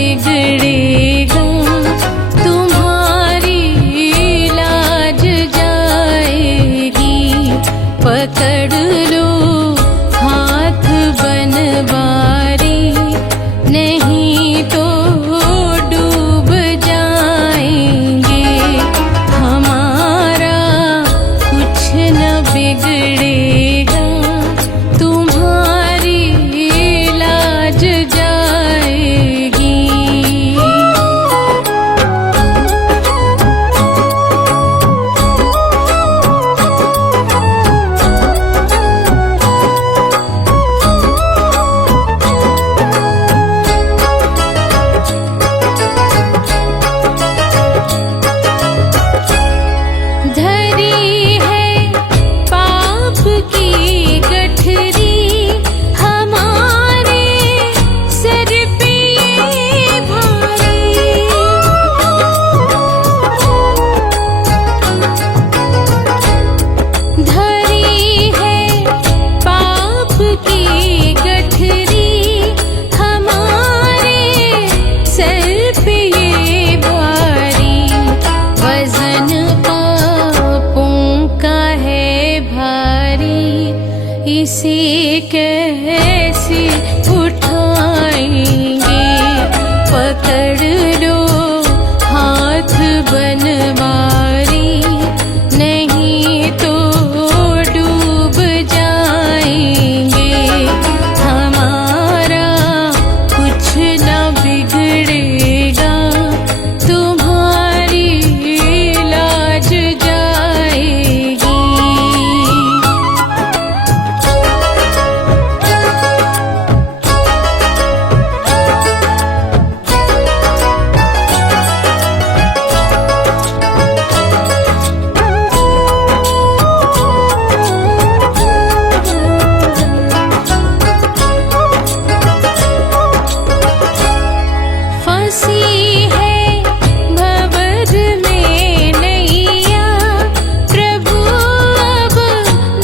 बिगड़ेगा, तुम्हारी लाज जाएगी। पकड़ लो हाथ बनवारी, नहीं तो डूब जाएंगे। हमारा कुछ न बिगड़ेगा, तुम्हारी लाज जाएगी। धरी है पाप की गठरी, हमारे सर पे ये भारी। धरी है पाप की गठरी, हमारे सर पे ये भारी। वजन पापों का है भारी, इसे कैसे उठाएंगे। पकड़ लो हाथ बनवारी, नहीं तो डूब जाएंगे। हमारा कुछ न बिगड़ेगा, तुम्हारी लाज जाएगी। फंसी है भंवर में नैया, प्रभु अब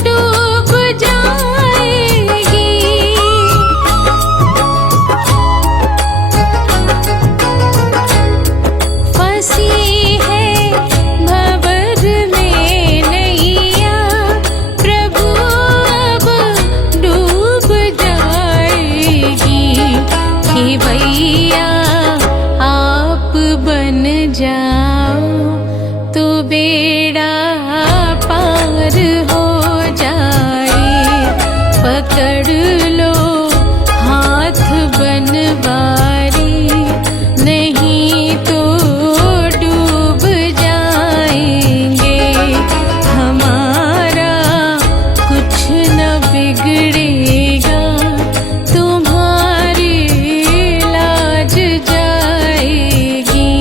डूब जाएगी। फंसी है भंवर में नैया, प्रभु अब डूब जाएगी। कि भैया आप बन जाओ तो बेड़ा पार हो जाए। पकड़ लो हाथ बनवारी, नहीं तो डूब जाएंगे। हमारा कुछ न बिगड़ेगा, तुम्हारी लाज जाएगी।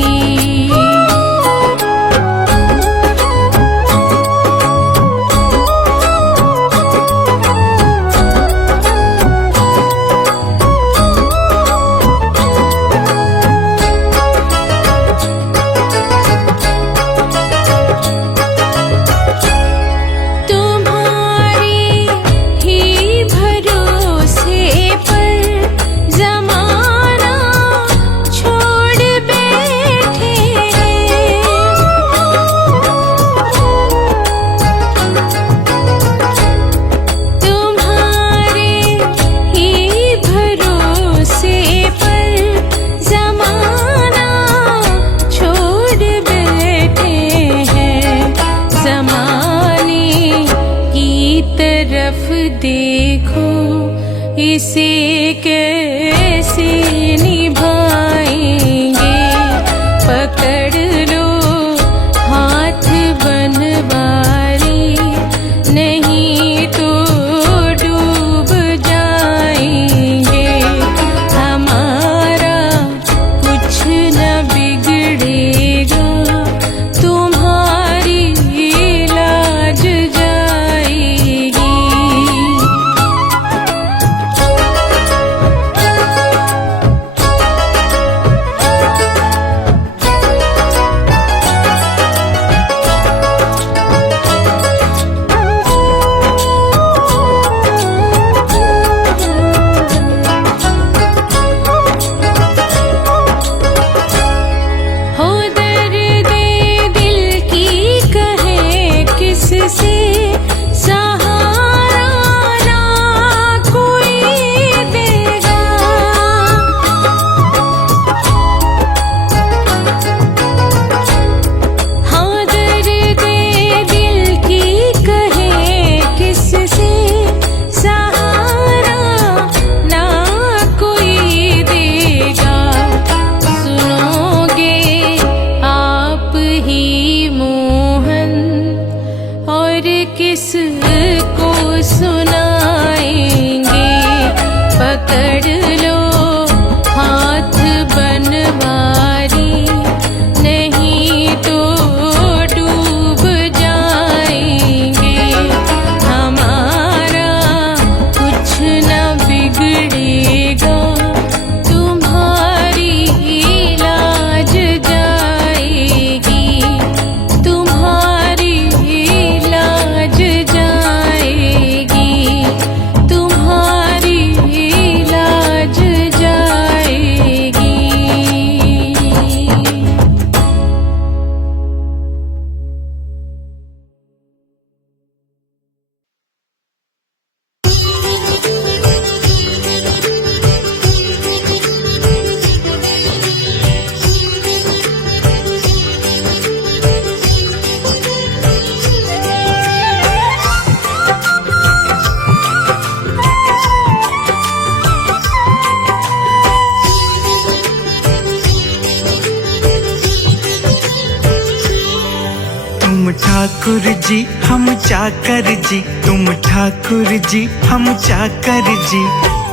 ठाकुर जी हम चाकर जी, तुम ठाकुर जी हम चाकर जी।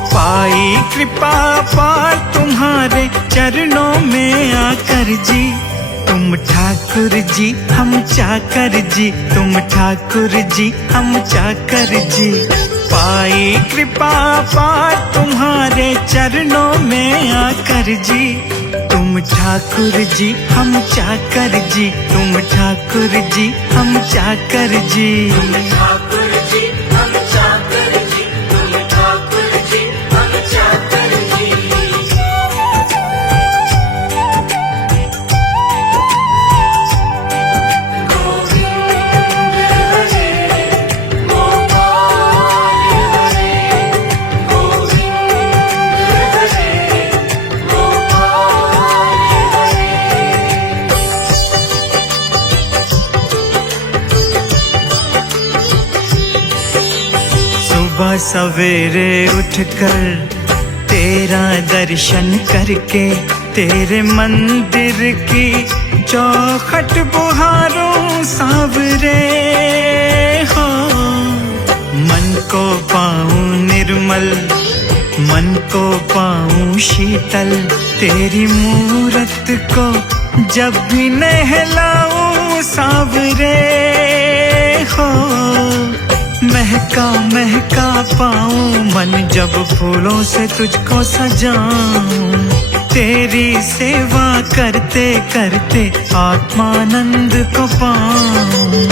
पाई कृपा पार तुम्हारे चरणों में आकर जी, तुम ठाकुर जी हम चाकर जी, तुम ठाकुर जी हम चाकर जी। पाई कृपा पार तुम्हारे चरणों में आकर जी, तुम ठाकुर जी हम चाकर जी, तुम ठाकुर जी हम चाकर जी। ठाकुर जी हम चाकर जी, तुम ठाकुर जी हम चाकर जी। गोविंद हरे गोपाल हरे, गोविंद हरे गोपाल हरे। सुबह सवेरे उठकर तेरा दर्शन करके, तेरे मंदिर की चौखट बुहारूं सांवरे हो। मन को पाऊं निर्मल, मन को पाऊं शीतल, तेरी मूरत को जब भी नहलाऊं सांवरे हो। महका महका पाऊं मन जब फूलों से तुझको सजाऊं, तेरी सेवा करते करते आत्मानंद को पाऊं।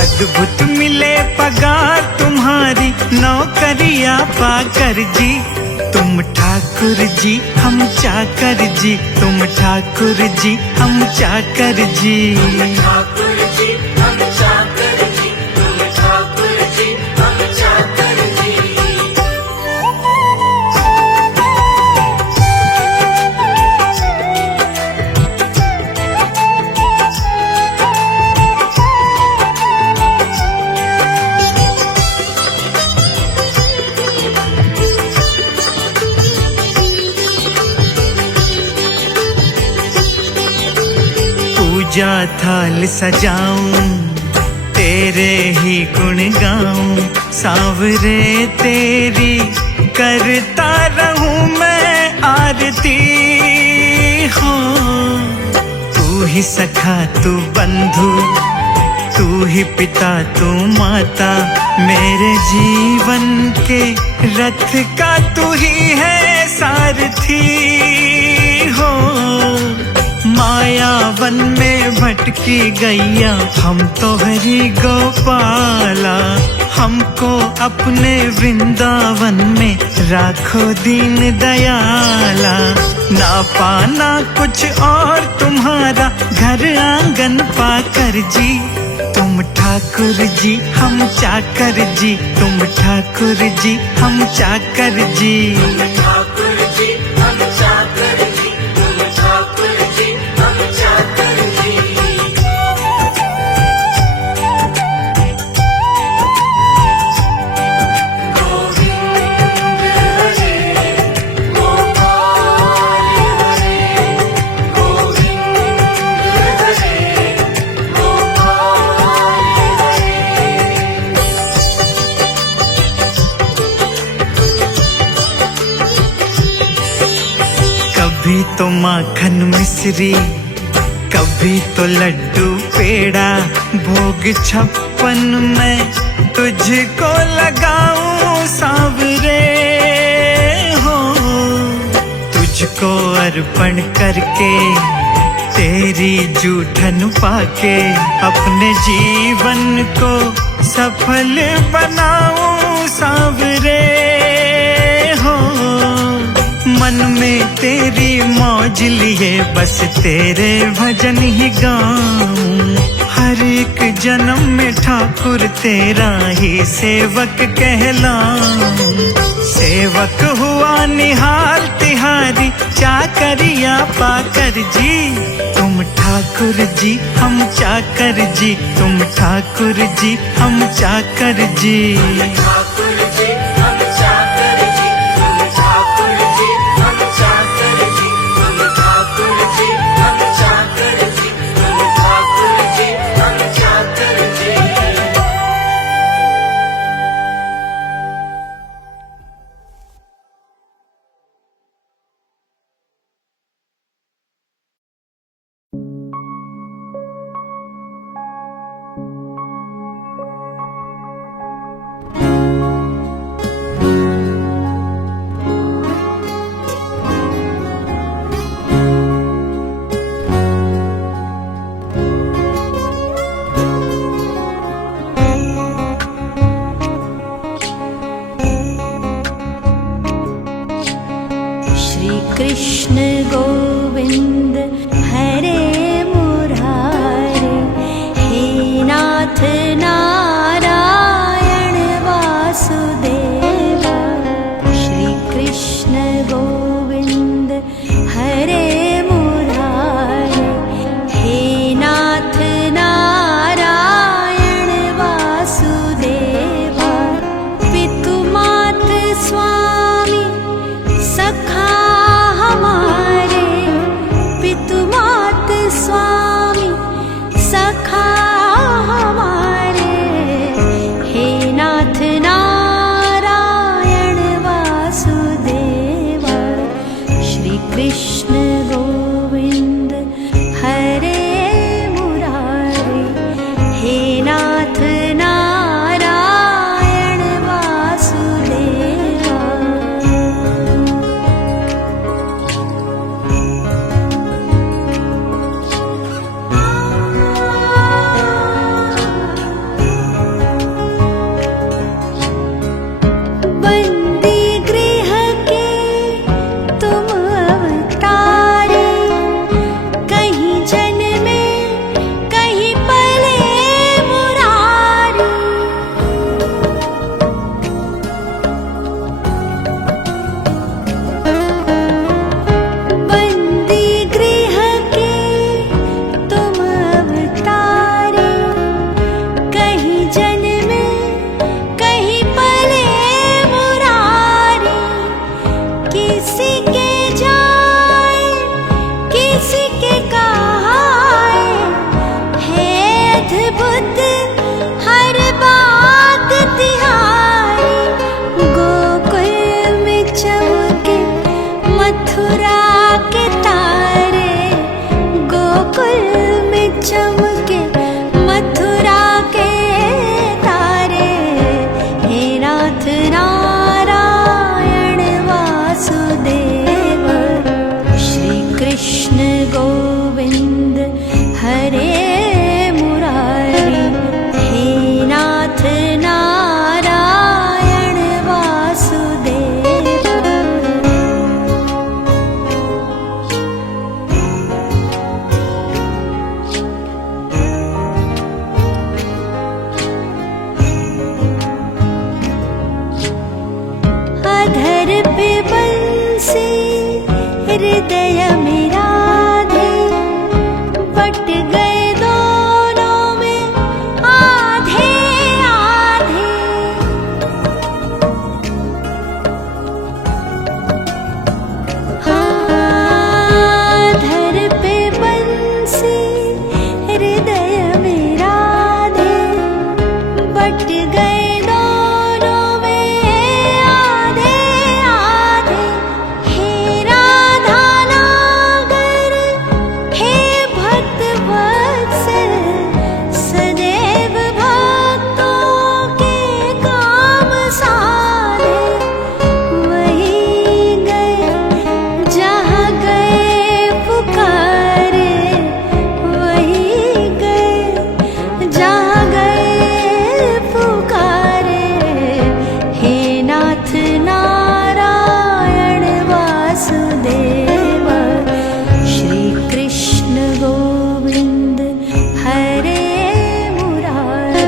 अद्भुत मिले पगार तुम्हारी नौकरियां पाकर जी, तुम ठाकुर जी हम चाकर जी, तुम ठाकुर जी हम चाकर जी। ठाकुर जी हम चाकर जी, तुम ठाकुर जी हम चाकर जी। पूजा थाल सजाऊं, तेरे ही गुण गाऊं, सांवरे तेरी करता रहूं मैं आरती हो। तू ही सखा तू बंधु, तू ही पिता तू माता, मेरे जीवन के रथ का तू ही है सारथी हो। माया वन में भटकी गैया हम तो हरि गोपाला, हमको अपने वृंदावन में राखो दीन दयाला। ना पाना कुछ और तुम्हारा घर आंगन पाकर जी, तुम ठाकुर जी हम चाकर जी, तुम ठाकुर जी हम चाकर जी। ठाकुर जी हम चाकर जी, तुम ठाकुर जी हम चाकर जी। गोविंद हरे गोपाल हरे, गोविंद हरे गोपाल हरे। कभी तो माखन मिश्री, कभी तो लड्डू पेड़ा, भोग 56 में तुझको लगाऊं सांवरे हो। तुझको अर्पण करके तेरी जूठन पाके, अपने जीवन को सफल बनाऊं सांवरे हो। मन में तेरी मौज लिए बस तेरे भजन ही गाऊं, हर एक जन्म में ठाकुर तेरा ही सेवक कहलाऊं। सेवक हुआ निहाल तिहारी चाकरिया पाकर जी, तुम ठाकुर जी हम चाकर जी, तुम ठाकुर जी हम चाकर जी। ठाकुर जी हम चाकर जी, तुम ठाकुर जी हम चाकर जी, तुम ठाकुर जी हम चाकर जी, तुम ठाकुर जी हम चाकर जी। गोविंद हरे मुरारे, हे नाथ नारायण वासुदेवा। श्री कृष्ण गोविंद हरे मुरारे, हे नाथ नारायण वासुदेवा। पितु मात स्वामी सखा हमारे, पितु मात स्वामी सखा हमारे, हे नाथ नारायण वासुदेवा। श्री कृष्ण गोविंद हरे मुरारे, हे नाथ नारायण वासुदेवा। बंदी गृह के तुम अवतारे, कहीं जन्मे कहीं पले मुरारी। बंदी गृह के तुम अवतारे, कहीं जन्मे कहीं पले मुरारी। किसी के जाए किसी के कहाए, है अद्भुत हर बात तिहारी। गोकुल में चमके मथुरा के तारे, गोकुल में चमके मथुरा के तारे, हे नाथ नारायण वासुदेव। श्री कृष्ण गोविंद हरे मुरारी, हे नाथ नारायण वासुदेव। अधर पे बंसी हृदय में राधे, बट गए दोनों में आधे आधे। अधर पे बंसी हृदय में राधे, बट गए दोनों में आधे आधे। हे राधा नागर, हे भक्त वत्सल, सदैव भक्तों के काम सारे। वही गए जहाँ गए पुकारे, वही गए जहाँ गए पुकारे, हे नाथ नारायण वासुदेवा। श्री कृष्ण गोविंद हरे मुरारी,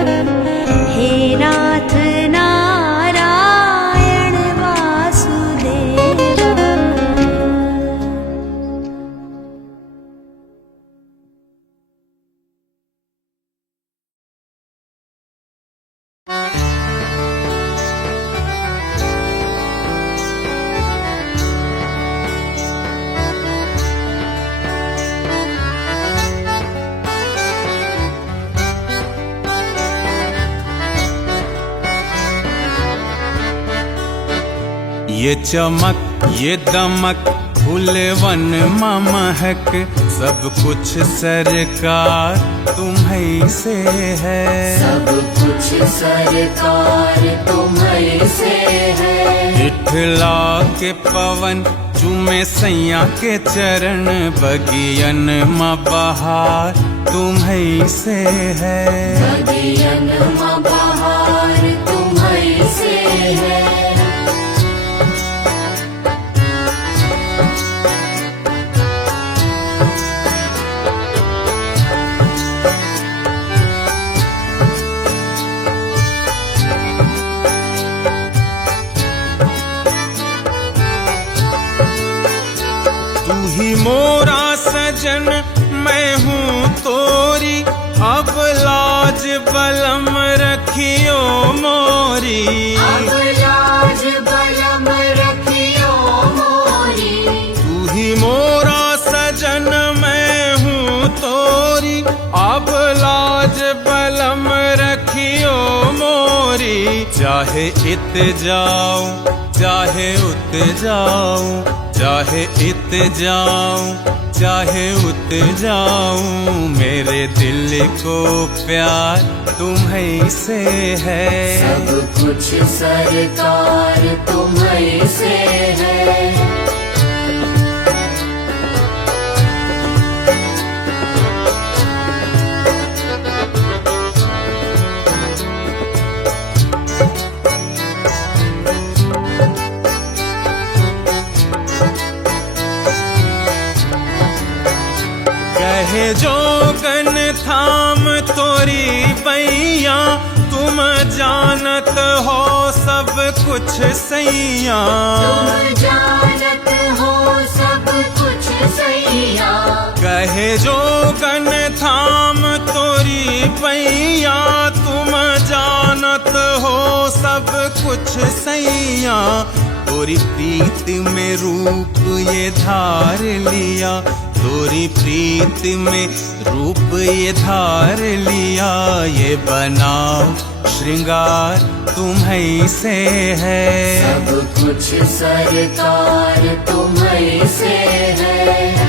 हे नाथ नारायण वासुदेवा। ये चमक ये दमक फूलवन महक, सब कुछ सरकार तुम्हीं से है। सब कुछ सरकार तुम्हीं से है। विठला के पवन चूमे सैया के चरण, बगियन माँ बहार तुम्हीं से है। बगियन माँ बहार तुम्हीं से है। मोरा सजन मैं हूँ तोरी, अब लाज बलम रखियो मोरी। अब लाज बलम रखियो मोरी। तू ही मोरा सजन मैं हूँ तोरी, अब लाज बलम रखियो मोरी। चाहे इत जाऊं चाहे उत जाऊं, चाहे इत जाऊं चाहे उत जाऊं, मेरे दिल को प्यार तुम्हीं से है। सब कुछ सरकार तुम्हीं से है। कहे जोगन थाम तोरी पैया, तुम जानत हो सब कुछ सैया। तुम जानत हो सब कुछ सैया। कहे जोगन थाम तोरी पैया, तुम जानत हो सब कुछ सैया। तोरी प्रीत में रूप ये धार लिया, तोरी प्रीत में रूप ये धार लिया। ये बनाओ श्रृंगार तुम्हीं से है। सब कुछ सरकार तुम्हीं से है।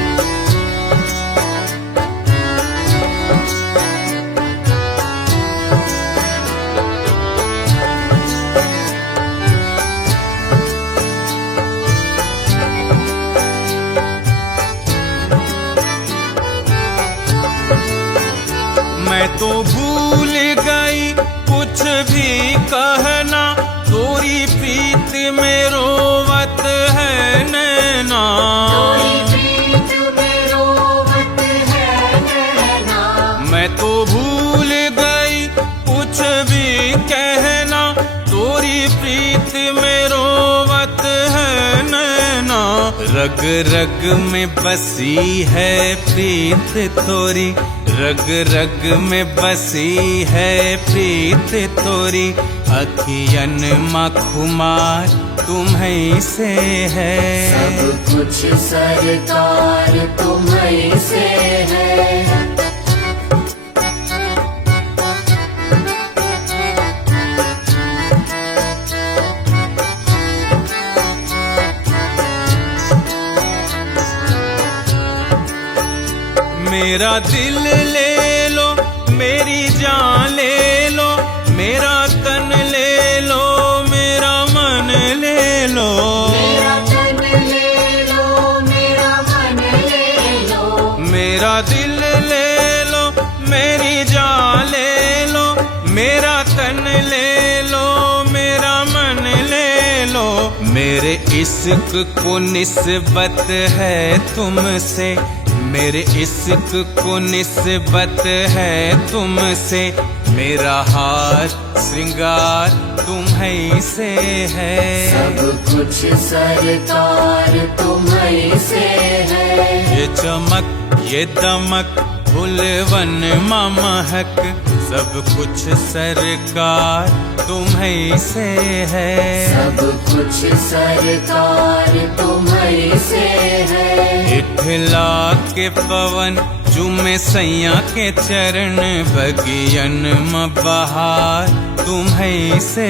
मैं तो भूल गई कुछ भी कहना, तोरी प्रीत में रोवत है नैना। तोरी प्रीत में रोवत है नैना। मैं तो भूल गई कुछ भी कहना, तोरी प्रीत में रोवत है नैना। रग रग में बसी है प्रीत तोरी, रग रग में बसी है प्रीत तोरी। अखियन मखुमार तुम्हीं से है। सब कुछ सरकार तुम्हीं से है। मेरा दिल ले लो मेरी जान ले लो, मेरा तन ले लो मेरा मन ले लो। मेरा तन ले लो मेरा मन ले लो। मेरा दिल ले लो मेरी जान ले लो, मेरा तन ले लो मेरा मन ले लो। मेरे इश्क को निस्बत है तुमसे, मेरे इश्क को निस्बत है तुमसे। मेरा हार श्रृंगार तुम्हीं से है। सब कुछ सरकार तुम्हीं से है। ये चमक ये दमक फुलवन महक, सब कुछ सरकार तुम्हीं से है। सब कुछ सरकार तुम्हीं से है। इठला के पवन चूमे सैया के चरण, बगियन म बहार तुम्हीं से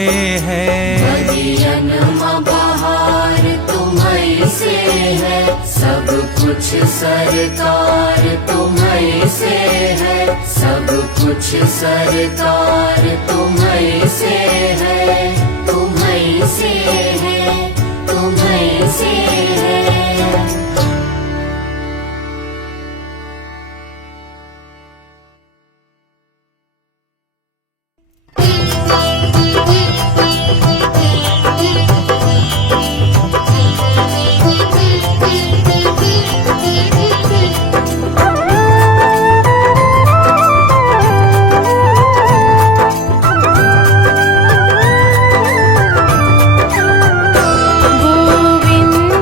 है। बगियन म बहार तुम्हीं से है। सब कुछ सरकार तुम्हीं से है। सब कुछ सरकार तुम्हीं से है। तुम्हीं से है। तुम्हीं से है। गोविंद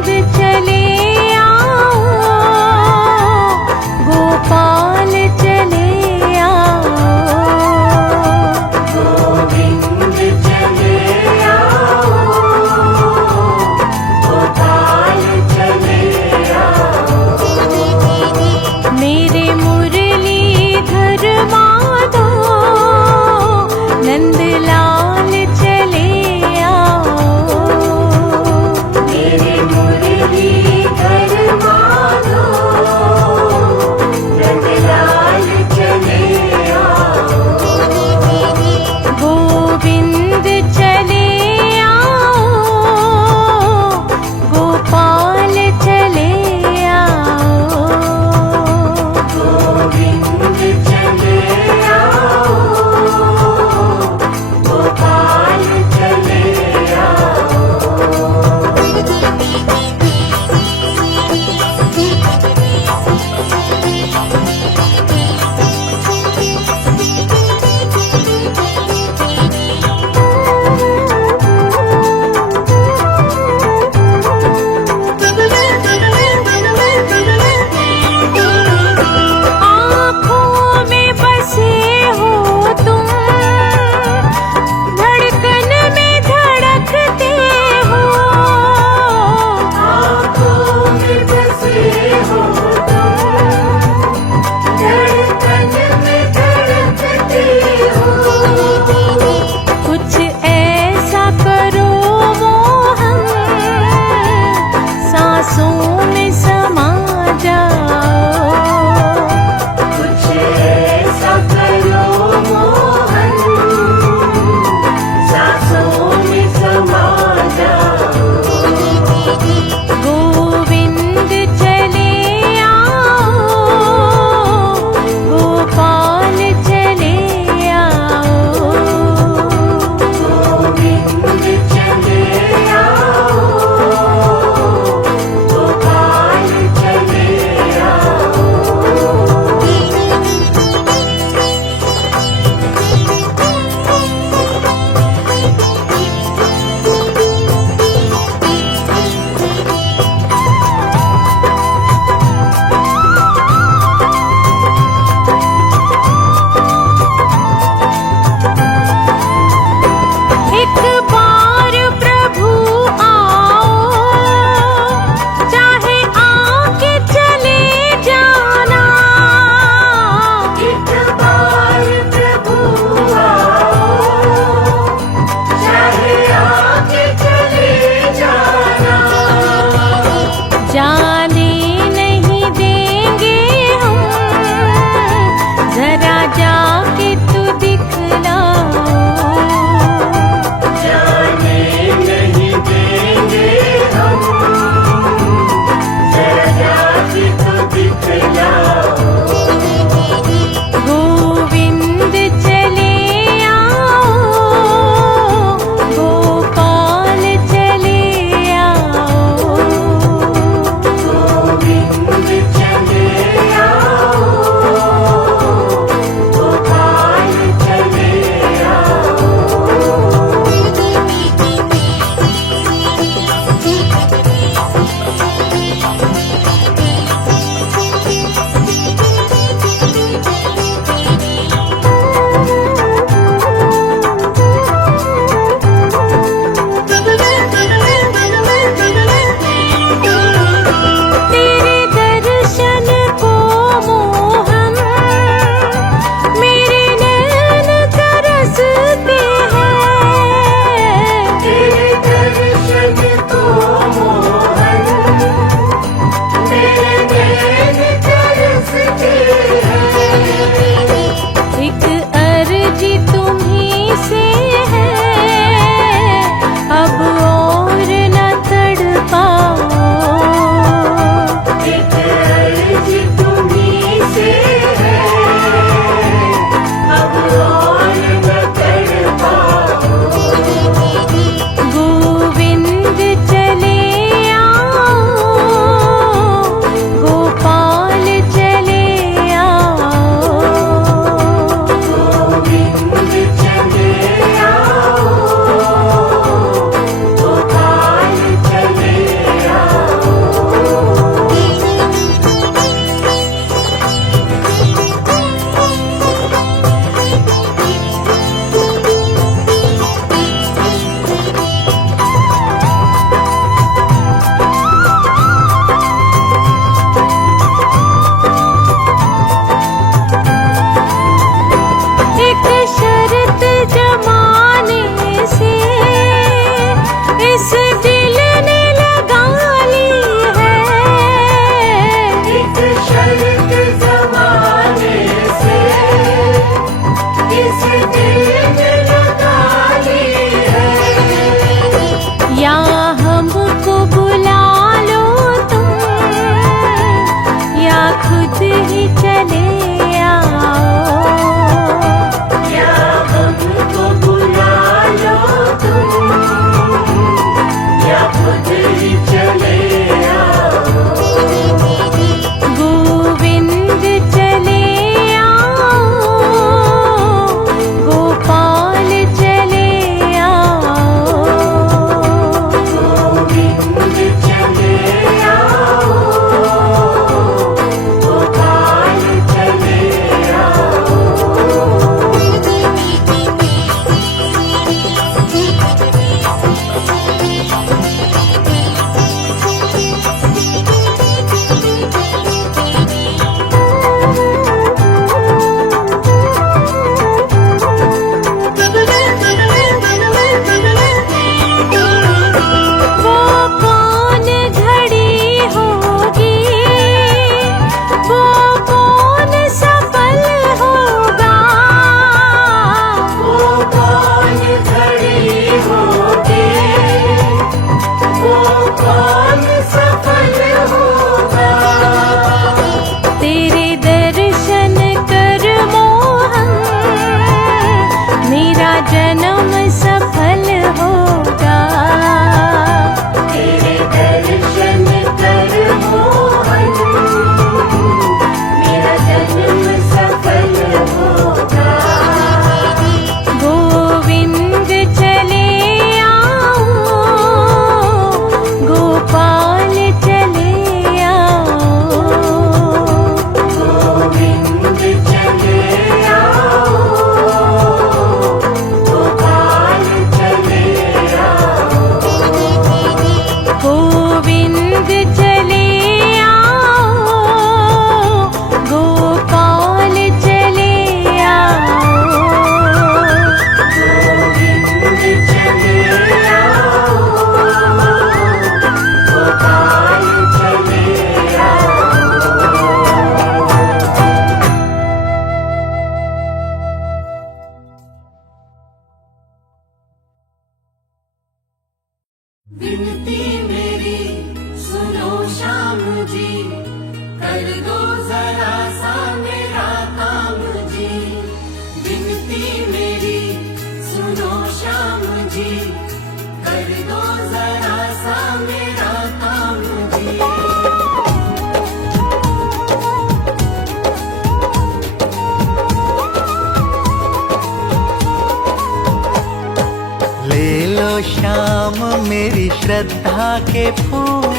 श्याम मेरी श्रद्धा के फूल,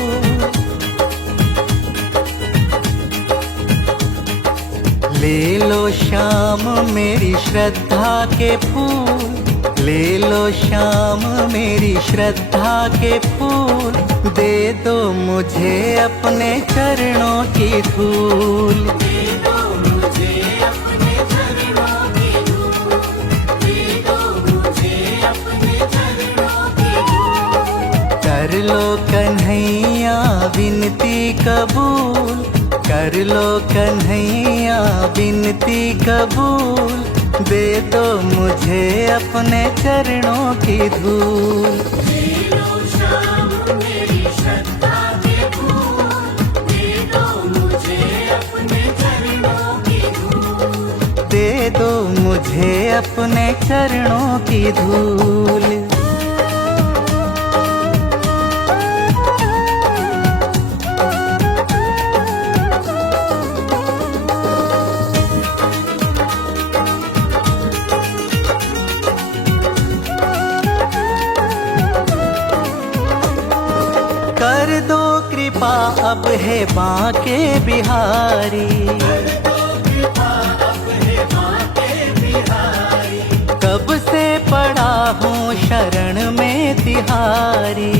ले लो श्याम मेरी श्रद्धा के फूल, ले लो श्याम मेरी श्रद्धा के फूल, दे दो मुझे अपने चरणों की धूल। दे दो मुझे अपने चरणों की धूल, दे दो मुझे अपने चरणों की धूल। कर लो कन्हैया विनती कबूल, कर लो कन्हैया विनती कबूल, दे दो मुझे अपने चरणों की धूल। दे दो श्याम मेरी श्रद्धा के फूल, दे दो मुझे अपने चरणों की धूल। दे दो मुझे अपने चरणों की धूल। कर दो कृपा अब है बांके बिहारी, कब से पड़ा हूँ शरण में तिहारी।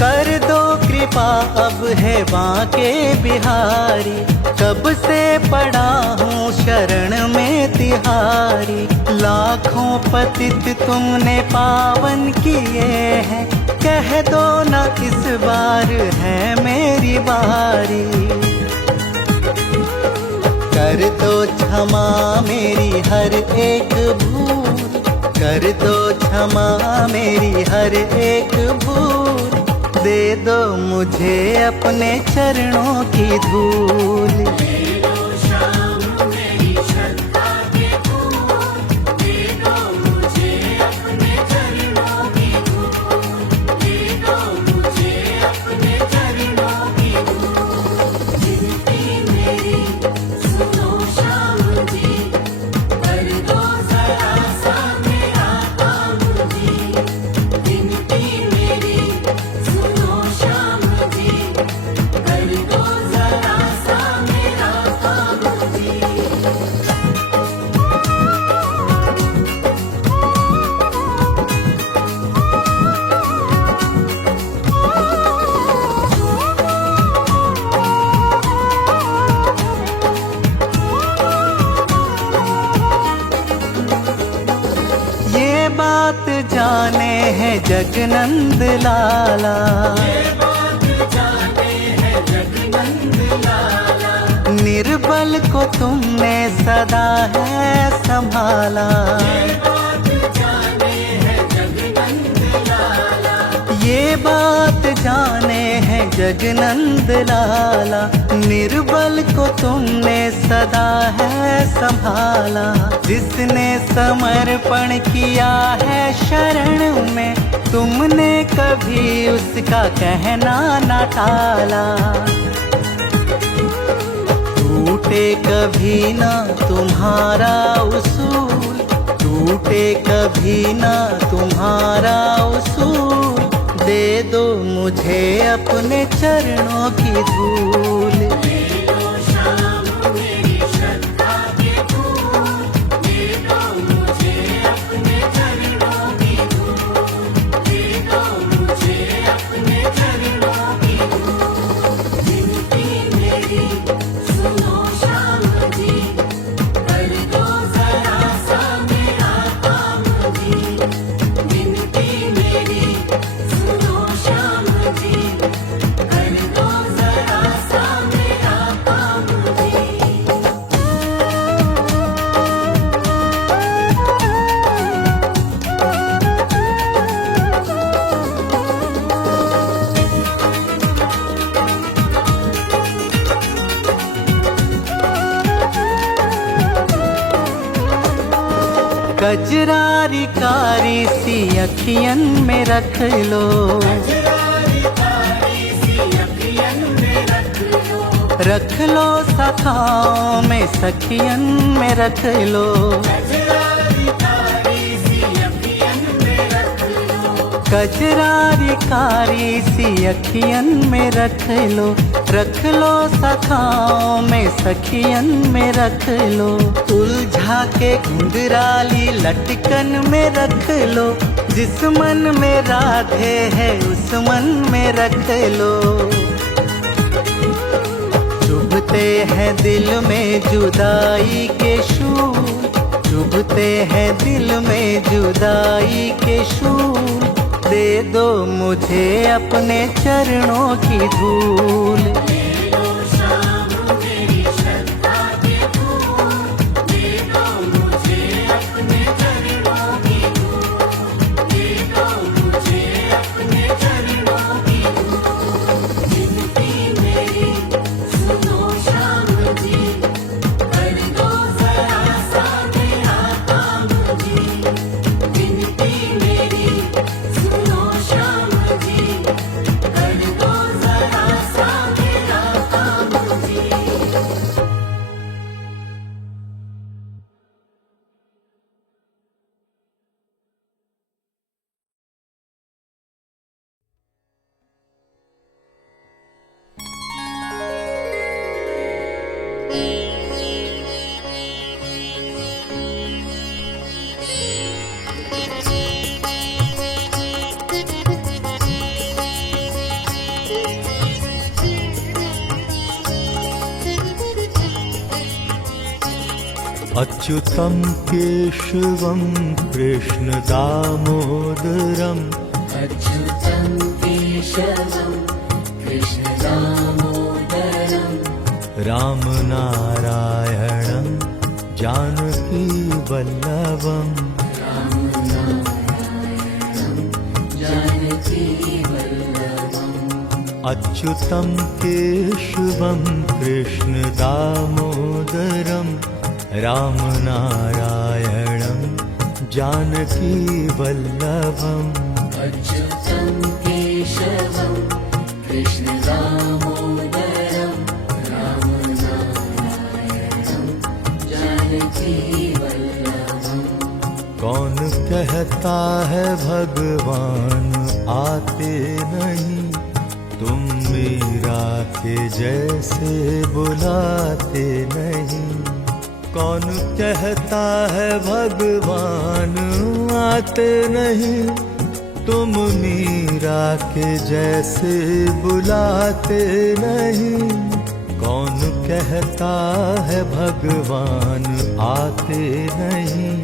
कर दो कृपा अब है बांके बिहारी, कब से पड़ा हूँ शरण में तिहारी। लाखों पतित तुमने पावन किए हैं, कह दो ना इस बार है मेरी बारी। कर दो क्षमा मेरी हर एक भूल, कर दो क्षमा मेरी हर एक भूल, दे दो मुझे अपने चरणों की धूल। दे दो श्याम मेरी श्रद्धा के फूल, दे दो मुझे अपने चरणों की धूल, दे दो मुझे अपने चरणों की धूल। विनती मेरी सुनो श्याम जी, कर दो जरा सा मेरा काम जी। विनती मेरी सुनो श्याम जी, कर दो जरा सा मेरा काम जी। ये बात जाने हैं जगनंद लाला, निर्बल को तुमने सदा है संभाला। ये बात जाने हैं जगनंद लाला, निर्बल को तुमने सदा है संभाला। जिसने समर्पण किया है शरण में, तुमने कभी उसका कहना न टाला। टूटे कभी ना तुम्हारा उसूल, टूटे कभी ना तुम्हारा उसूल, दे दो मुझे अपने चरणों की धूल। दे दो श्याम मेरी श्रद्धा के फूल, दे दो मुझे अपने चरणों की धूल, दे दो मुझे अपने चरणों की धूल। विनती मेरी सुनो श्याम जी, कर दो जरा सा मेरा काम जी। विनती मेरी सुनो श्याम जी, कर दो जरा सा मेरा काम जी। कजरारी कारी सी अखियन में रख लो, रख लो सखाओं में सखियन में रख लो। कजरारी कारी सी अखियन में रख लो सखाओं में सखियन में रख लो। उलझा के घुंघराली लटकन में रख लो, जिस मन में राधे है उस मन में रख लो। चुभते हैं दिल में जुदाई के शूल, चुभते हैं दिल में जुदाई के शूल। दे दो मुझे अपने चरणों की धूल। ले लो श्याम मेरी श्रद्धा के फूल, दे दो मुझे अपने चरणों की धूल, दे दो मुझे अपने चरणों की धूल। विनती मेरी सुनो श्याम जी, कर दो जरा सा मेरा काम जी। विनती मेरी सुनो श्याम जी, कर दो जरा सा मेरा काम जी। अच्युतं केशवं कृष्ण दामोदरं अच्युतं केशवं कृष्ण दामोदरं रामनारायणं जानकी वल्लभं जानकी वल्लभम्। अच्युतं केशवं कृष्ण दामोदरं रामनारायणं जानकी वल्लभम् अच्युतं केशवं कृष्ण दामोदरं रामनारायणं जानकी वल्लभम्। कौन कहता है भगवान आते नहीं, तुम मीरा के जैसे बुलाते नहीं। कौन कहता है भगवान आते नहीं, तुम मीरा के जैसे बुलाते नहीं। कौन कहता है भगवान आते नहीं,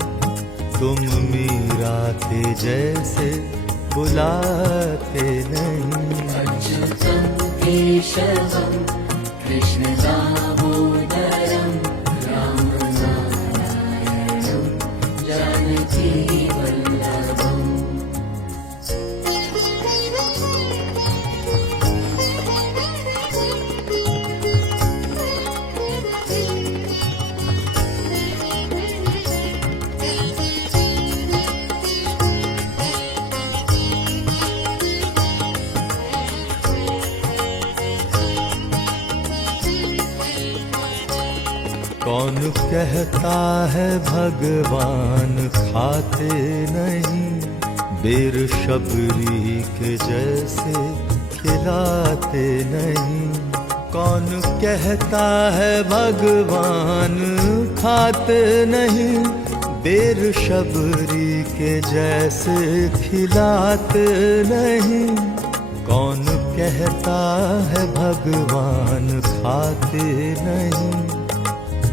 तुम मीरा के जैसे बुलाते नहीं। अच्युतं केशवं कृष्ण दामोदरं रामनारायणं जानकी वल्लभम्। कौन कहता है भगवान खाते नहीं, बेर शबरी के जैसे खिलाते नहीं। कौन कहता है भगवान खाते नहीं, बेर शबरी के जैसे खिलाते नहीं। कौन कहता है भगवान खाते नहीं,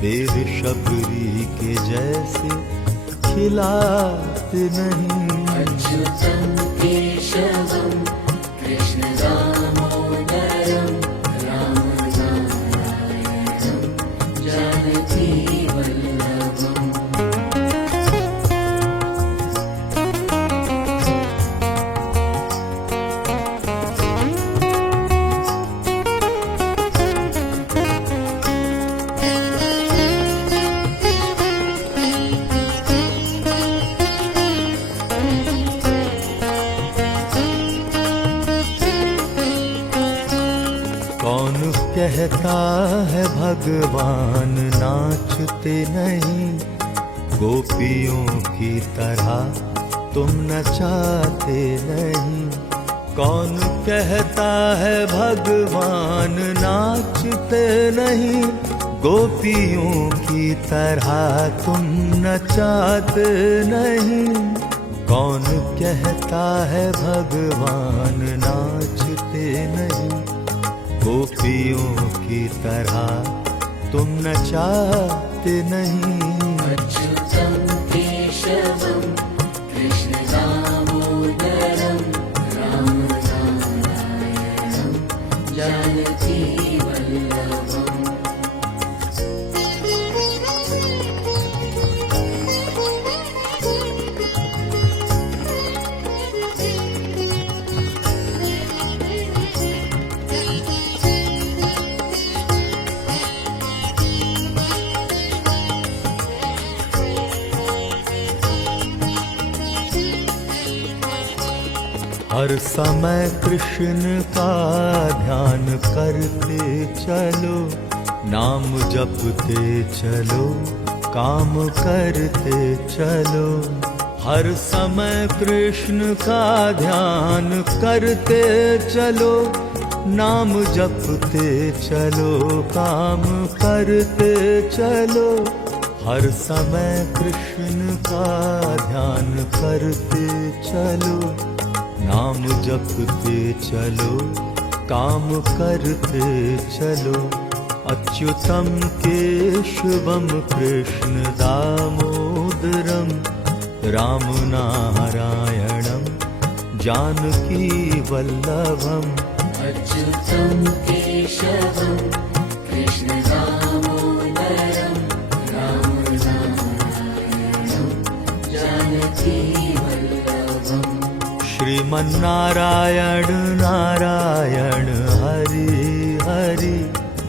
बेर शबरी के जैसे खिलाते नहीं। अच्युतं केशवं कृष्ण दामोदरं रामनारायणं जानकी वल्लभम्। कौन कहता है भगवान नाचते नहीं, गोपियों की तरह तुम न चाहते नहीं। कौन कहता है भगवान नाचते नहीं, गोपियों की तरह तुम न चाहते नहीं। कौन कहता है भगवान नाचते नहीं, गोपियों की तरह तुम न चाहते नहीं। अच्युतं केशवं कृष्ण दामोदरं रामनारायणं जानकी वल्लभम्। हर समय कृष्ण का ध्यान करते चलो, नाम जपते चलो, काम करते चलो। हर समय कृष्ण का ध्यान करते चलो, नाम जपते चलो, काम करते चलो। हर समय कृष्ण का ध्यान करते चलो, नाम जपते चलो, काम करते चलो। अच्युतं केशवं कृष्ण दामोदरं रामनारायणं जानकी वल्लभम्। अच्युतं केशवं कृष्ण दामोदरं रामनारायणं जानकी वल्लभम्। श्रीमन्नारायण नारायण हरि हरि,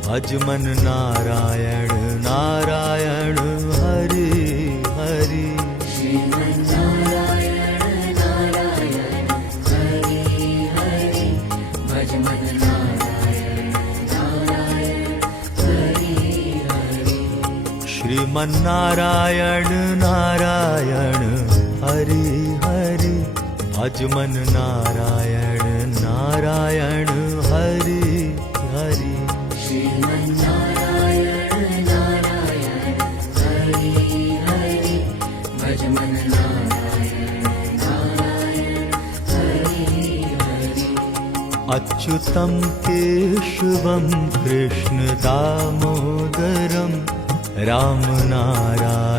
भजमन नारायण नारायण हरि हरि। श्रीमन्नारायण नारायण हरि हरि, भजमन नारायण नारायण हरि हरि। श्रीमन्नारायण नारायण हरि हरि, भजमन नारायण नारायण हरि हरि। श्रीमन्नारायण नारायण हरि हरि, भजमन नारायण नारायण हरि हरि। अच्युतं केशवं कृष्ण दामोदरं रामनारायणं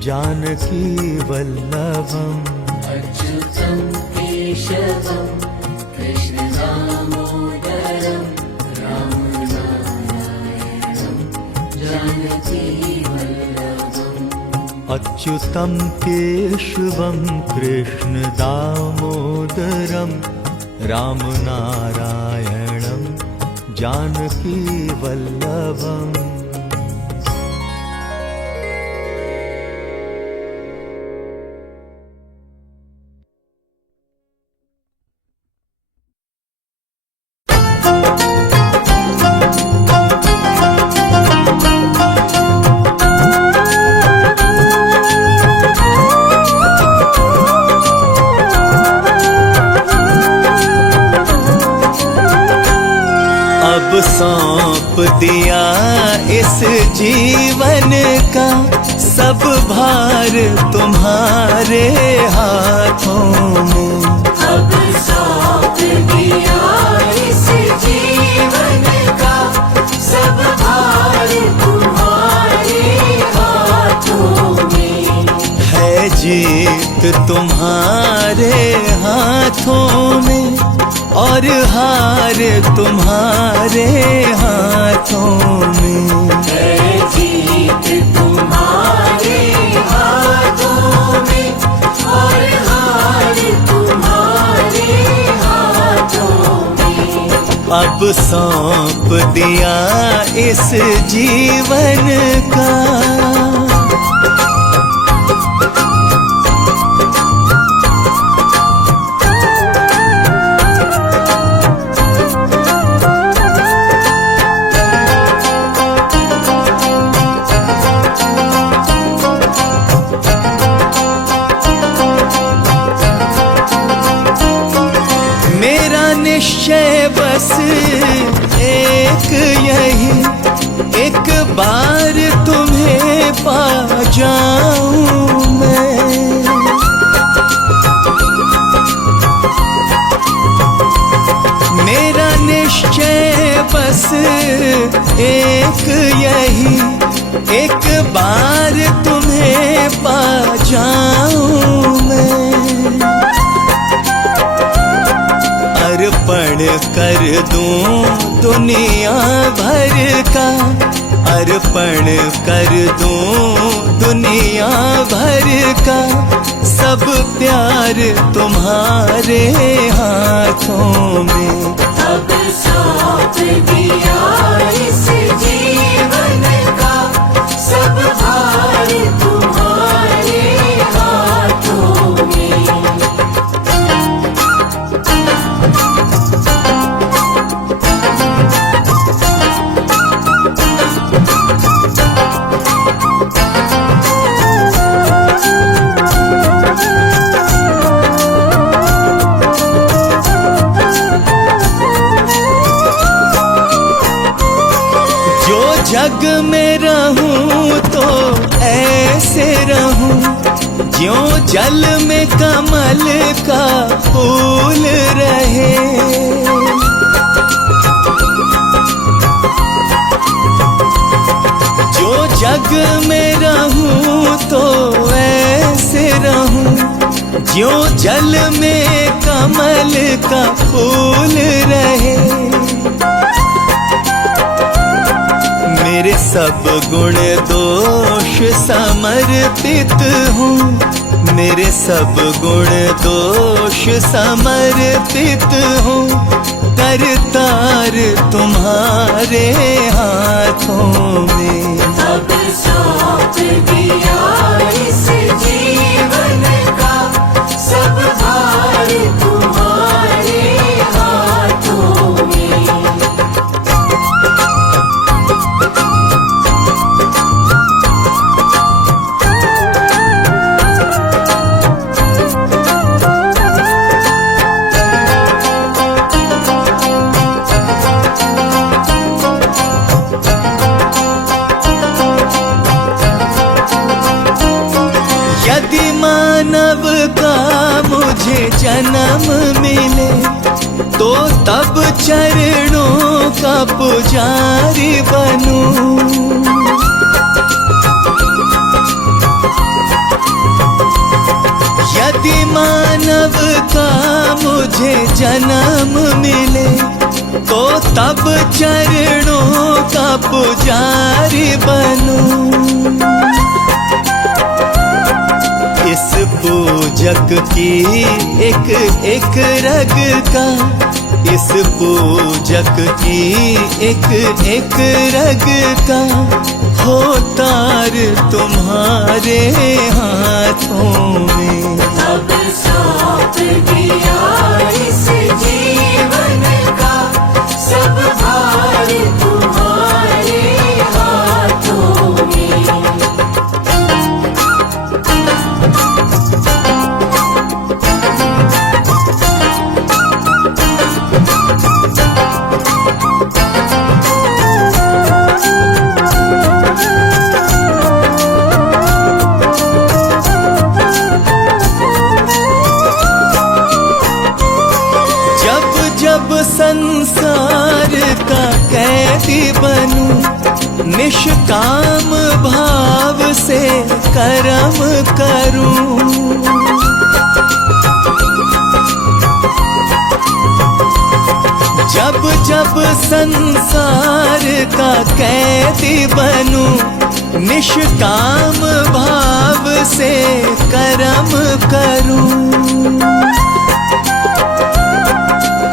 जानकी वल्लभम्। अच्युतं केशवं कृष्ण दामोदरं रामनारायणं जानकी वल्लभम्। अच्युतं केशवं कृष्ण दामोदरं रामनारायणं जानकी वल्लभम्। अब सौंप दिया इस जीवन का सब भार तुम्हारे हाथों में। अब सौंप दिया इस जीवन का सब भार तुम्हारे हाथों में। है जीत तुम्हारे हाथों में और हार तुम्हारे हाथों में। है जीत तुम्हारे हाथों में और हार तुम्हारे हाथों में। अब सौंप दिया इस जीवन का बस एक यही, एक बार तुम्हें पा जाऊं मैं। मेरा निश्चय बस एक यही, एक बार तुम्हें पा जाऊं मैं। अर्पण कर दूं दुनिया भर का, अर्पण कर दूं दुनिया भर का, सब प्यार तुम्हारे हाथों में। अब सौंप दिया इस जीवन का, सब भार तुम्हारे हाथों में। जग में रहूं तो ऐसे रहूं, ज्यों जल में कमल का फूल रहे। जो जग में रहूं तो ऐसे रहूं, ज्यों जल में कमल का फूल रहे। मेरे सब गुण दोष समर्पित हूँ, मेरे सब गुण दोष समर्पित हूँ, करतार तुम्हारे हाथों में। अब सौंप दिया इस जीवन का, सब भार तुम्हारे हाथों में। यदि मानव का मुझे जन्म मिले, तो तब चरणों का पुजारी बनूं। यदि मानव का मुझे जन्म मिले, तो तब चरणों का पुजारी बनूं। इस पूजक की एक एक रग का, इस पूजक की एक एक रग का, हो तार तुम्हारे हाथों में। अब सौंप दिया इस जीवन का, सब भार तुम्हारे हाथों में। जब संसार का कैदी बनूं, निष्काम भाव से कर्म करूं। जब जब संसार का कैदी बनूं, निष्काम भाव से कर्म करूं।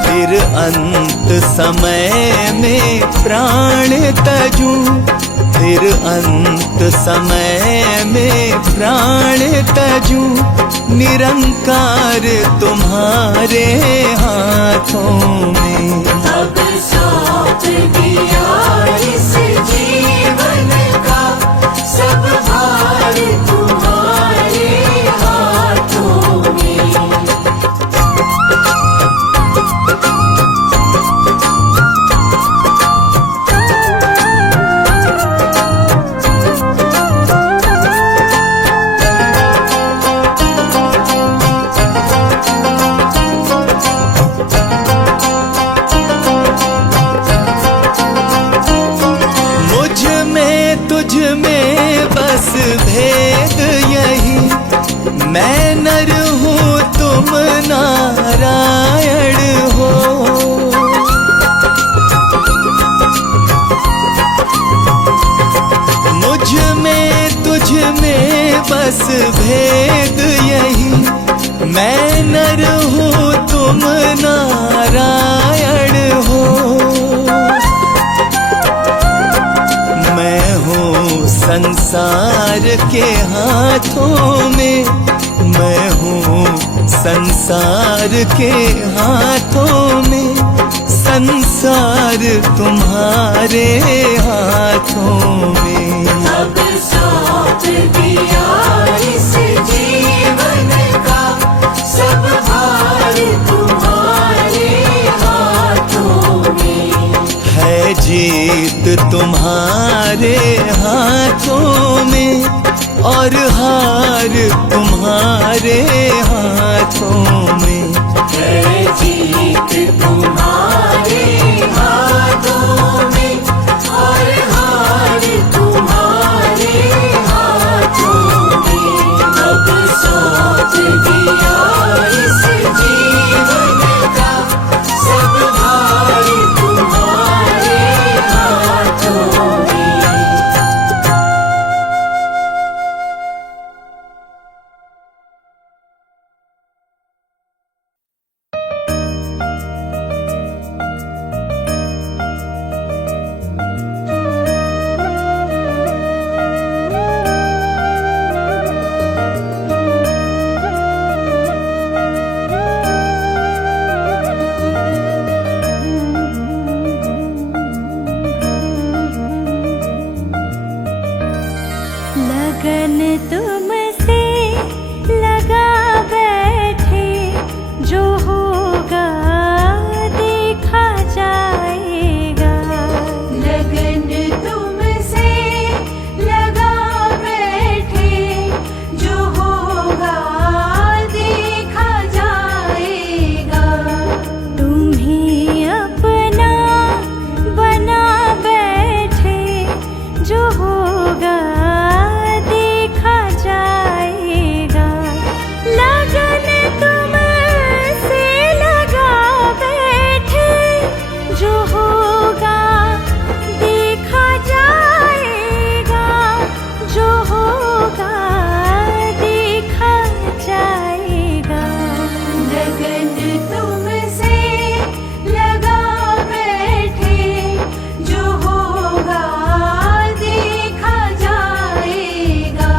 फिर अंत समय में प्राण तजूं, फिर अंत समय में प्राण तजूं, निरंकार तुम्हारे हाथों में। अब सौंप दिया इस जीवन का, सब भार तुम्हारे हाथों में। बस भेद यही, मैं नर हूँ तुम नारायण हो। मैं हूँ संसार के हाथों में, मैं हूँ संसार के हाथों में, संसार तुम्हारे हाथों में। अब सौंप दिया इस जीवन का सब भार तुम्हारे हाथों में। है जीत तुम्हारे हाथों में और हार तुम्हारे हाथों में। है जीत तुम्हारे हाथों में और हार तुम्हारे हाथों में। अब सौंप दिया इस जीवन का सब भार तुम्हारे हाथों में। लगन तुमसे लगा बैठे, जो होगा देखा जाएगा। लगन तुमसे लगा बैठे, जो होगा देखा जाएगा। तुम्ही अपना बना बैठे, जो होगा देखा जाएगा। लगन तुमसे लगा बैठे, जो होगा देखा जाएगा। जो होगा देखा जाएगा। लगन तुमसे लगा बैठे, जो होगा देखा जाएगा।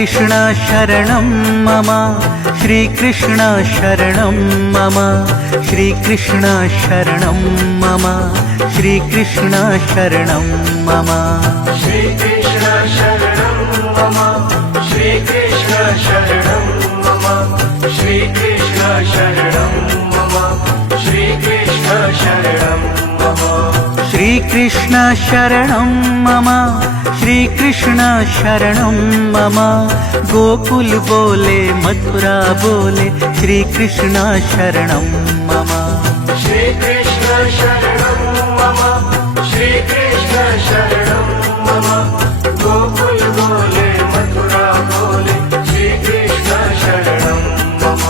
कृष्ण शरणं मम श्रीकृष्ण शरणं मम श्रीकृष्ण शरणं मम श्रीकृष्ण शरणं मम श्री कृष्ण शरणं मम श्री कृष्ण शरणं मम श्री कृष्ण शरणं मम श्री कृष्ण शरणं मम श्रीकृष्ण शरणं मम श्रीकृष्ण शरणं मम गोकुल बोले मथुरा बोले श्रीकृष्ण शरणं मम श्री कृष्ण शरणं मम श्री कृष्ण शरणं मम गोकुल बोले मथुरा बोले श्री कृष्ण शरणं मम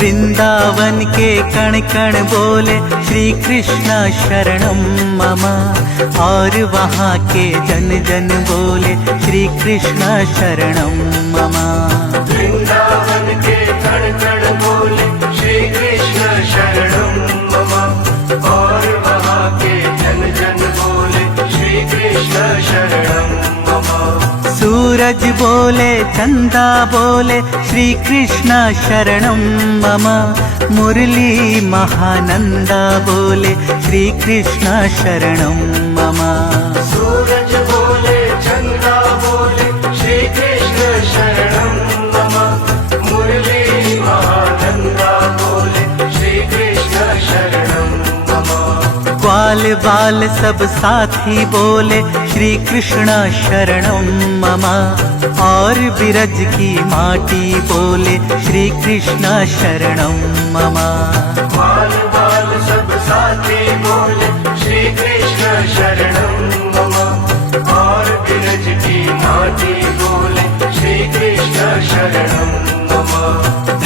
वृंदावन के कण कण बोले श्री कृष्ण शरणं मम और वहाँ के जन जन बोले श्री कृष्ण शरणं मम वृंदावन के कण कण बोले श्री कृष्ण शरणं मम और वहाँ के जन जन बोले श्री कृष्ण शरणं मम सूरज बोले चंदा बोले श्री कृष्ण शरणं मम मुरली महानंदा बोले श्री कृष्ण शरणं मम सूरज बोले चंदा बोले श्री कृष्ण शरणं मम मुरली महानंदा बोले श्री कृष्ण शरणं मम ग्वाल बाल सब साथी बोले श्री कृष्ण शरणं मम और बिरज की माटी बोले श्री कृष्ण शरणं मम बाल बाल सब साथी बोले श्री कृष्ण शरणं मम और बिरज की माटी बोले श्री कृष्ण शरणं मम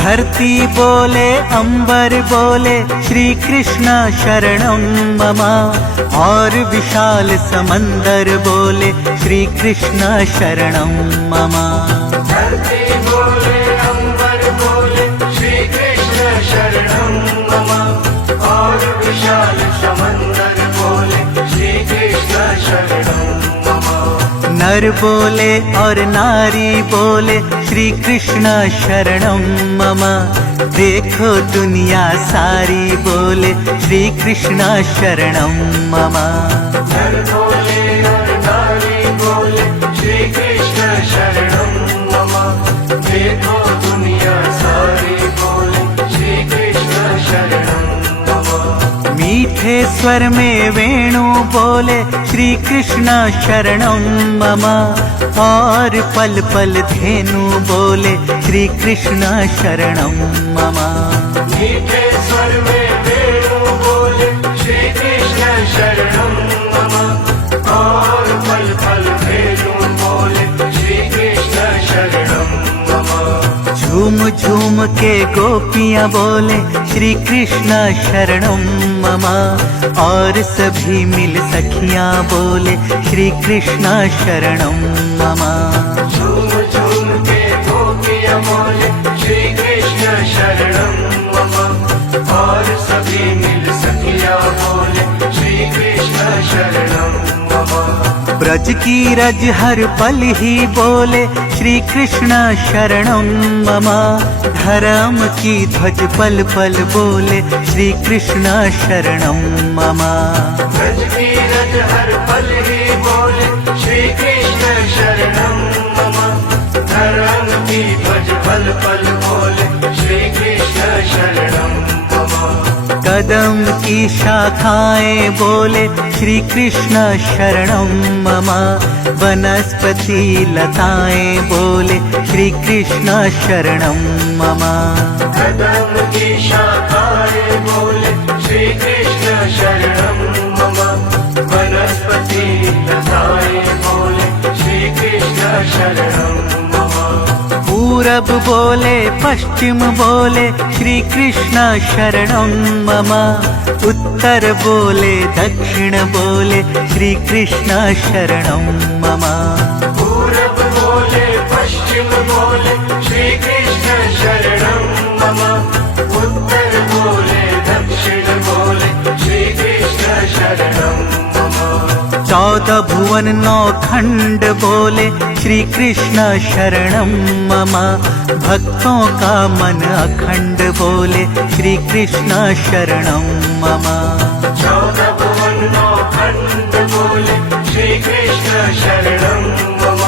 धरती बोले अंबर बोले श्री कृष्ण शरणं मम और विशाल समंदर बोले श्री कृष्ण शरणं मम धरती बोले अंबर बोले श्री कृष्ण शरणं मम और विशाल समंदर बोले श्री कृष्ण शरणं मम नर बोले और नारी बोले श्री कृष्ण शरणं मम देखो दुनिया सारी बोले श्री कृष्ण शरणं मम नर बोले और नारी बोले श्री कृष्ण शरणं मम देखो दुनिया सारी बोले श्री कृष्ण शरणं मम मीठे स्वर में वेणु बोले श्री कृष्ण शरणं मम और पल पल धेनु बोले श्री कृष्ण शरणं मम मीठे स्वर में वेणु बोले श्री कृष्ण शरणं मम और पल पल वेणु बोले श्री कृष्ण शरणं मम झूम झूम के गोपियाँ बोले श्री कृष्ण शरणं मम और सभी मिल सखियाँ बोले श्री कृष्ण शरणं मम झूम झूम के गोपियाँ बोले श्री कृष्ण शरणं मम और सभी मिल सखियाँ बोले श्री कृष्ण शरणं मम ब्रज की रज हर पल ही बोले श्री कृष्ण शरणं मम धर्म की ध्वज पल पल बोले श्री कृष्ण शरणं मम ब्रज की रज हर पल ही बोले श्री कृष्ण शरणं मम धर्म की ध्वज पल पल बोले श्री कृष्ण शरणं मम कदम की शाखाएं बोले श्री कृष्ण शरणं मम वनस्पति लताएं बोले श्री कृष्ण शरणं मम कदम की शाखाएं बोले श्री कृष्ण शरणं मम वनस्पति लताएं बोले श्री कृष्ण शरणं मम पूरब बोले पश्चिम बोले श्री कृष्ण शरणं मम उत्तर बोले दक्षिण बोले श्री कृष्ण शरणं मम पूरब बोले पश्चिम बोले श्री कृष्ण शरणं मम उत्तर बोले दक्षिण बोले श्री कृष्ण शरणं मम 14 भुवन 9 खंड बोले श्री कृष्ण शरणम मम। भक्तों का मन अखंड बोले श्री कृष्ण शरणम मम। 14 भुवन 9 खंड बोले श्री कृष्ण शरणम मम।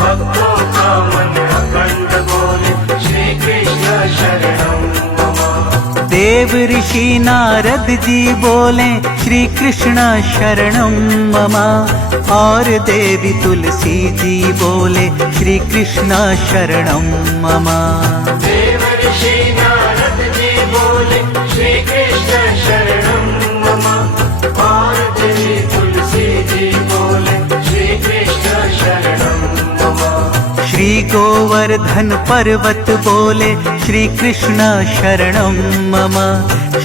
भक्तों का मन अखंड बोले श्री कृष्ण शरणम मम। देव ऋषि नारद जी बोले श्री कृष्ण शरणम मम। और देवी तुलसी जी बोले श्री कृष्ण शरणम मम। देव ऋषि नारद जी बोले श्री कृष्ण शरणम मम। और देवी तुलसी जी बोले श्री कृष्ण शरणम मम। श्री गोवर्धन पर्वत बोले श्री कृष्ण शरणम मम।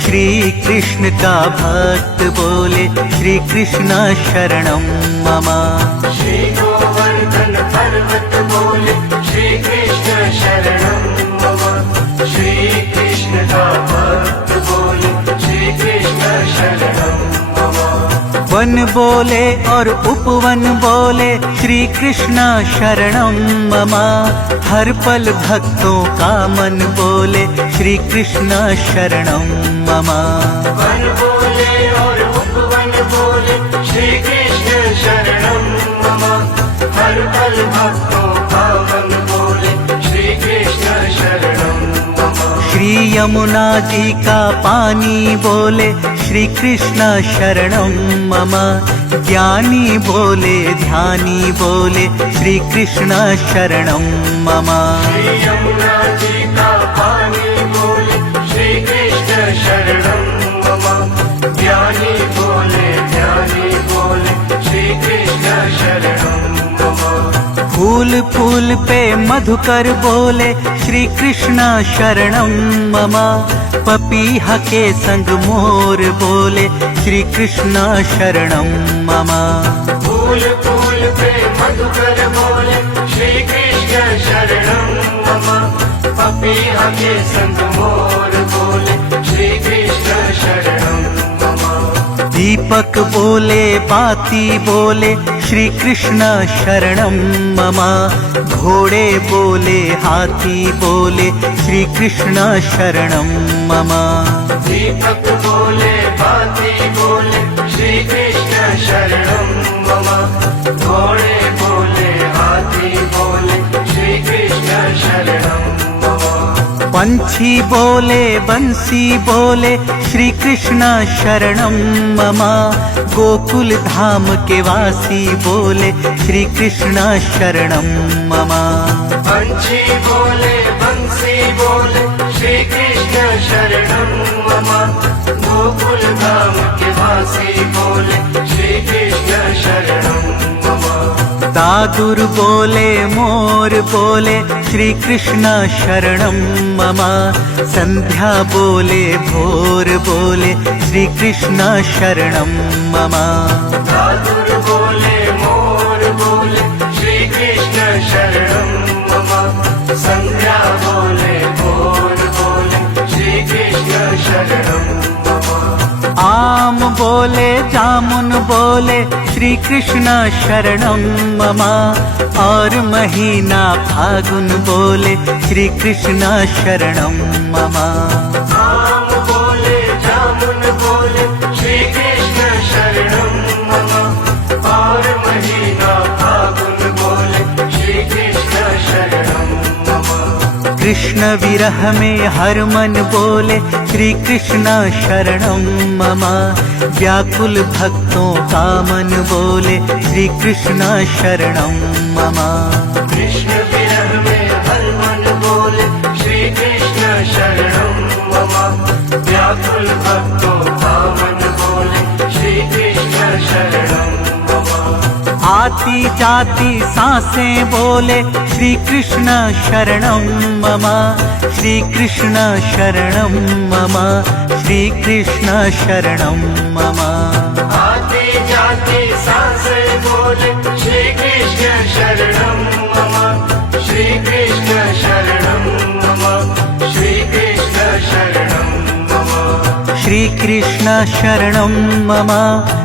श्री कृष्ण का भक्त बोले श्री कृष्ण शरणम मम। श्री गोवर्धन पर्वत बोले श्री कृष्ण शरणम मम। श्री कृष्ण का भक्त बोले श्री कृष्ण शरणम मम। वन बोले और उपवन बोले श्री कृष्ण शरणम मम। हर पल भक्तों का मन बोले श्री कृष्ण शरणम मम। वन बोले और उपवन बोले श्री कृष्ण शरणम मम। हर पल भक्तों का मन बोले श्री कृष्ण शरणम मम। श्री यमुना जी का पानी बोले श्री कृष्ण शरणम मम। ज्ञानी बोले ध्यानी बोले श्री कृष्ण शरणम मम। श्री यमुना जी का पानी बोले श्री कृष्ण शरणम मम। ज्ञानी बोले ध्यानी बोले श्री कृष्ण शरणम मम। फूल फूल पे मधुकर बोले श्री कृष्ण शरणम मम। पपीहा के संग मोर बोले श्री कृष्ण शरणम मम। फूल फूल पे मधुकर बोले श्री कृष्ण शरणम मम। पपीहा के संग मोर बोले श्री कृष्ण शरणम मम। दीपक बोले बाती बोले श्री कृष्ण शरणम मम। घोड़े बोले हाथी बोले श्री कृष्ण शरणम मम। दीपक बोले बाती बोले श्री कृष्ण शरणम मम। घोड़े बोले हाथी बोले श्री कृष्ण शरणम मम। पंछी बोले बंसी बोले श्री कृष्ण शरणम मम। गोकुल धाम के वासी बोले श्री कृष्ण शरणम मम। पंछी बोले बंसी बोले श्री कृष्ण शरणम मम। गोकुल धाम के वासी बोले श्री कृष्ण शरणम मम। दादुर बोले मोर बोले श्री कृष्ण शरणम मम। संध्या बोले भोर बोले श्री कृष्ण शरणम मम। दादुर बोले मोर बोले श्री कृष्ण शरणम मम। संध्या बोले भोर बोले श्री कृष्ण शरणम मम। आम बोले जामुन बोले श्री कृष्ण शरणम मम। और महीना फागुन बोले श्री कृष्ण शरणम मम। आम बोले जामुन बोले श्री कृष्ण शरणम मम। और महीना फागुन बोले श्री कृष्ण शरणम मम। कृष्ण विरह में हर मन बोले श्री कृष्ण शरणम मम। व्याकुल भक्तों का मन बोले श्री कृष्ण शरणम मम। कृष्ण विरह में हर मन बोले श्री कृष्ण शरणम मम। व्याकुल भक्तों का मन बोले श्री कृष्ण शरणम मम। आती जाती सांसें बोले श्री कृष्ण शरणम मम। श्री कृष्ण शरणम मम। श्री कृष्ण शरणम मम। आती जाती सांसें बोले श्री कृष्ण शरणम मम। श्री कृष्ण शरणम मम। श्री कृष्ण शरणम मम। श्री कृष्ण शरणम मम।